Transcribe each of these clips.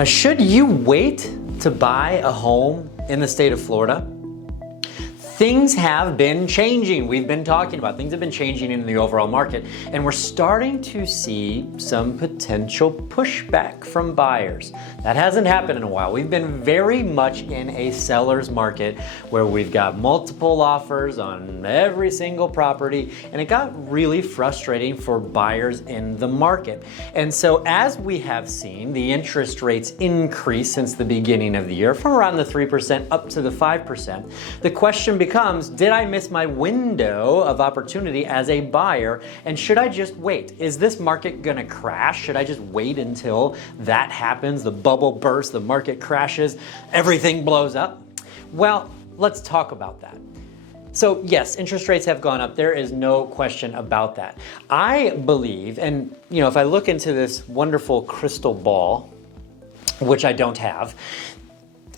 Now, should you wait to buy a home in the state of Florida? Things have been changing. We've been talking about things have been changing in the overall market, and we're starting to see some potential pushback from buyers. That hasn't happened in a while. We've been very much in a seller's market where we've got multiple offers on every single property, and it got really frustrating for buyers in the market. And so as we have seen the interest rates increase since the beginning of the year from around the 3% up to the 5%, the question becomes, did I miss my window of opportunity as a buyer, and should I just wait? Is this market gonna crash? Should I just wait until that happens, the bubble bursts, the market crashes, everything blows up? Well, let's talk about that. So yes, interest rates have gone up. There is no question about that. I believe, and if I look into this wonderful crystal ball, which I don't have,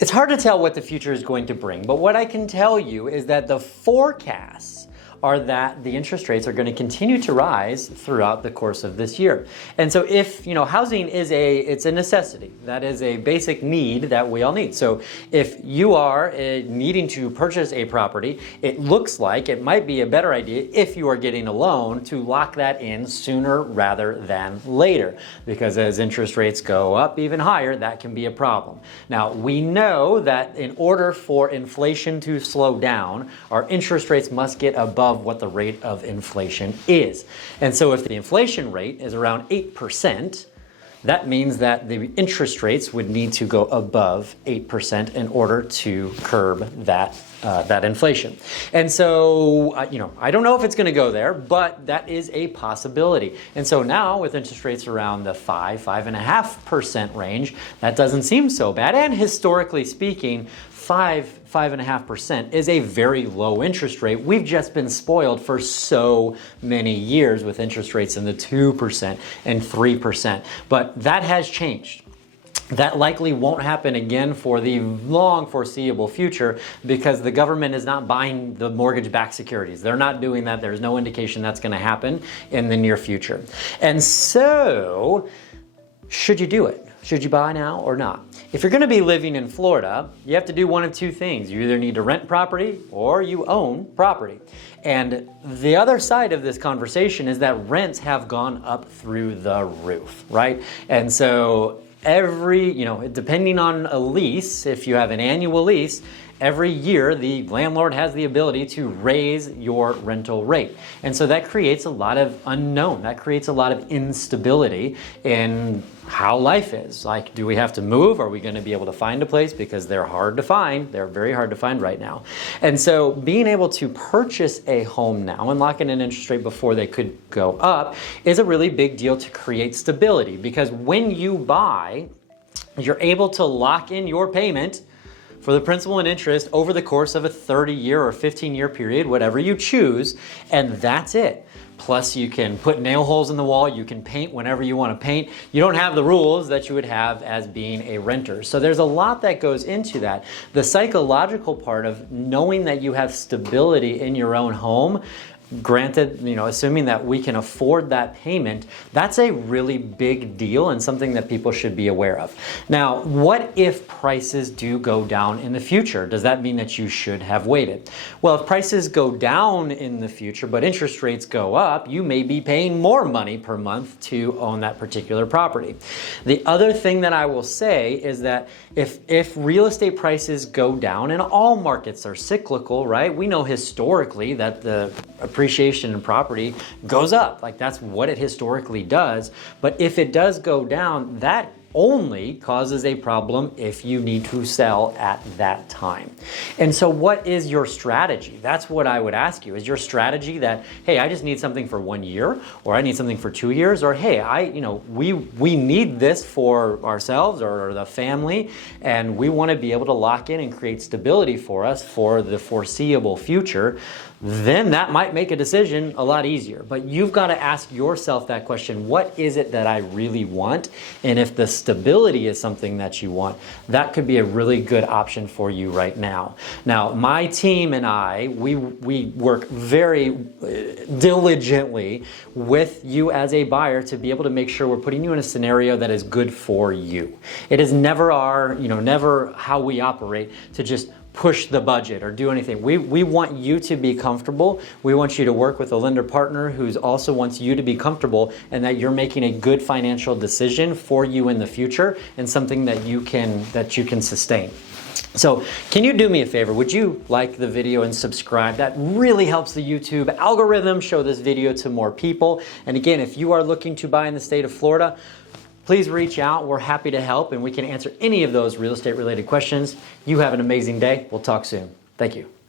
it's hard to tell what the future is going to bring, but what I can tell you is that the forecasts are that the interest rates are going to continue to rise throughout the course of this year. And so if, housing is it's a necessity. That is a basic need that we all need. So if you are needing to purchase a property, it looks like it might be a better idea if you are getting a loan to lock that in sooner rather than later. Because as interest rates go up even higher, that can be a problem. Now, we know that in order for inflation to slow down, our interest rates must get above what the rate of inflation is. And so if the inflation rate is around 8%, that means that the interest rates would need to go above 8% in order to curb that inflation. And so, I don't know if it's going to go there, but that is a possibility. And so now with interest rates around the 5.5% range, that doesn't seem so bad. And historically speaking, 5.5% is a very low interest rate. We've just been spoiled for so many years with interest rates in the 2% and 3%. But that has changed. That likely won't happen again for the long foreseeable future because the government is not buying the mortgage-backed securities. They're not doing that. There's no indication that's going to happen in the near future. And so, should you do it? Should you buy now or not? If you're going to be living in Florida, you have to do one of two things. You either need to rent property or you own property. And the other side of this conversation is that rents have gone up through the roof, right? And so depending on a lease, if you have an annual lease, every year the landlord has the ability to raise your rental rate. And so that creates a lot of unknown. That creates a lot of instability in how life is. Like, do we have to move? Are we going to be able to find a place? Because they're hard to find. They're very hard to find right now. And so being able to purchase a home now and lock in an interest rate before they could go up is a really big deal to create stability. Because when you buy, you're able to lock in your payment for the principal and interest over the course of a 30-year or 15-year period, whatever you choose, and that's it. Plus, you can put nail holes in the wall, you can paint whenever you want to paint. You don't have the rules that you would have as being a renter. So there's a lot that goes into that. The psychological part of knowing that you have stability in your own home, granted, assuming that we can afford that payment, that's a really big deal and something that people should be aware of. Now, what if prices do go down in the future? Does that mean that you should have waited? Well, if prices go down in the future, but interest rates go up, you may be paying more money per month to own that particular property. The other thing that I will say is that if real estate prices go down, and all markets are cyclical, right? We know historically that the appreciation in property goes up. Like, that's what it historically does. But if it does go down, that only causes a problem if you need to sell at that time. And so what is your strategy? That's what I would ask you. Is your strategy that, hey, I just need something for 1 year, or I need something for 2 years, or hey, we need this for ourselves or the family, and we want to be able to lock in and create stability for us for the foreseeable future? then that might make a decision a lot easier. But you've got to ask yourself that question, what is it that I really want? And if the stability is something that you want, that could be a really good option for you right now. Now, my team and I, we work very diligently with you as a buyer to be able to make sure we're putting you in a scenario that is good for you. It is never never how we operate to just push the budget or do anything. We want you to be comfortable. We want you to work with a lender partner who also wants you to be comfortable and that you're making a good financial decision for you in the future and something that you can sustain. So can you do me a favor? Would you like the video and subscribe? That really helps the YouTube algorithm show this video to more people. And again, if you are looking to buy in the state of Florida, please reach out. We're happy to help and we can answer any of those real estate related questions. You have an amazing day. We'll talk soon. Thank you.